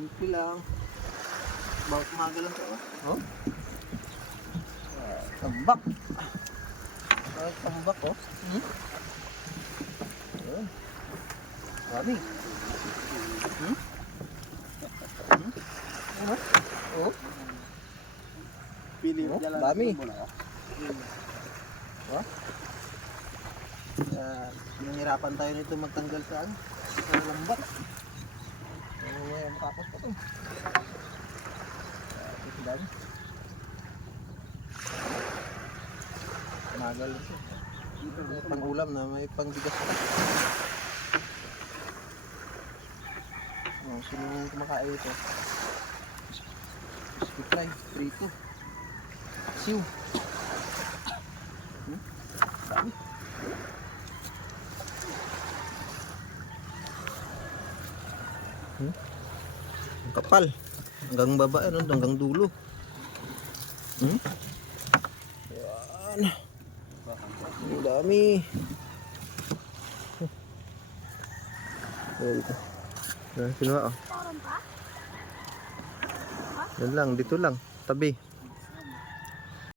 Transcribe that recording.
Simple lang. Bawat umaga lang ito. Oh? Tambak. Bawat tambak, oh. Ayan. Dami. Oh. Pili Oh, jalan dami. mo na. Oh. Pinahirapan tayo nito magtanggal sa ano? Sa lambat. Matapos pa ito. Ito dami. Magal ito. May pang-ulam na, may pang-bigas pa. Oh, sino yung kumakain ito? Crispy fry, prito. Siw. Dami. Ang kapal. Hanggang baba, ano, hanggang dulo. Yan. Ang dami. Yan, kinuha, oh. Yan lang, dito lang, tabi.